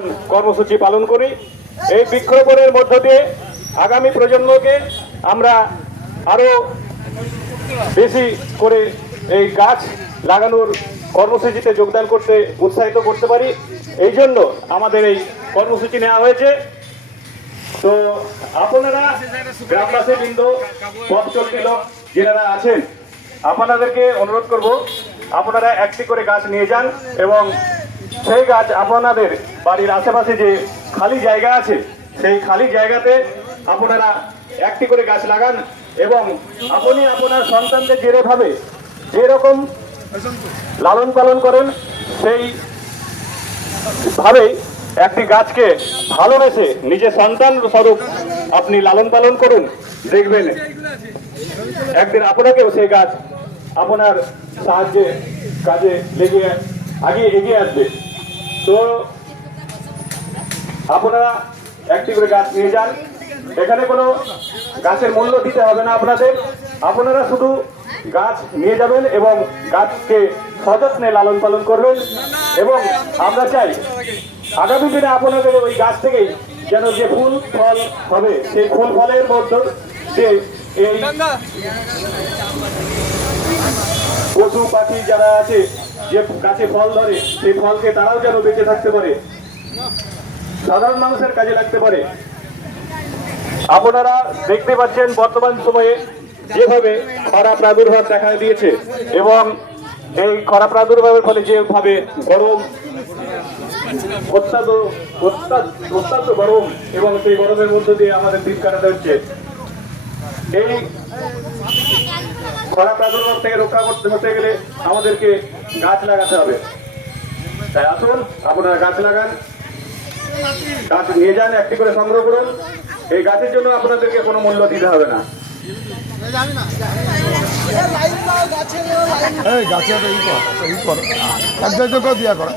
বৃক্ষরোপণ কর্মসূচি পালন করি। এই বৃক্ষরোপণের মধ্য দিয়ে আগামী প্রজন্মকে আমরা আরো বেশি করে এই গাছ লাগানোর কর্মসূচিতে যোগদান করতে উৎসাহিত করতে পারি। এই জন্য আমাদের এই কর্মসূচি নেওয়া হয়েছে। তো আপনারা গ্রামবাসী বৃন্দ, পথ চলতি লোক যারা আছেন, আপনাদেরকে অনুরোধ করব আপনারা একটি করে গাছ নিয়ে যান এবং সেই গাছ আপনাদের বাড়ির আশেপাশে যে খালি জায়গা আছে সেই খালি জায়গাতে আপনারা একটি করে গাছ লাগান এবং আপনি আপনার সন্তানদের যেরকম লালন পালন করেন সেই ভাবেই একটি গাছকে ভালোবেসে নিজের সন্তান স্বরূপ আপনি লালন পালন করুন। দেখবেন একদিন আপনাকেও সেই গাছ আপনার সাহায্যে কাজে লেগে এগিয়ে আসবে। তো আপনারা একটি করে গাছ নিয়ে যান। এখানে কোনো গাছের মূল্য দিতে হবে না আপনাদের, আপনারা শুধু গাছ নিয়ে যাবেন এবং গাছকে সযত্নে লালন পালন করবেন। এবং আমরা চাই আগামী দিনে আপনাদের ওই গাছ থেকেই যেন যে ফুল ফল হবে সেই ফুল ফলের মধ্যে যে এই পশু পাখি যারা আছে যে গাছে ফল ধরে সেই ফলকে তারাও যেন বেঁচে থাকতে পারে, সাধারণ মানুষের কাজে লাগতে পারে। আপনারা দেখতে পাচ্ছেন বর্তমান সময়ে যেভাবে খরা প্রাদুর্ভাব দেখা দিয়েছে এবং এই খরা প্রাদুর্ভাবের ফলে যেভাবে গরম অত্যন্ত গরম এবং সেই গরমের মধ্য দিয়ে আমাদের দিন কাটাতে হচ্ছে। এই খরা প্রাদুর্ভাব থেকে রক্ষা করতে গেলে আমাদেরকে গাছ লাগাতে হবে। তাই আসুন আপনারা গাছ লাগান, গাছ নিয়ে যান, একটি করে সংগ্রহ করুন। এই গাছের জন্য আপনাদেরকে কোনো মূল্য দিতে হবে না। গাছের ই কর দিয়া কর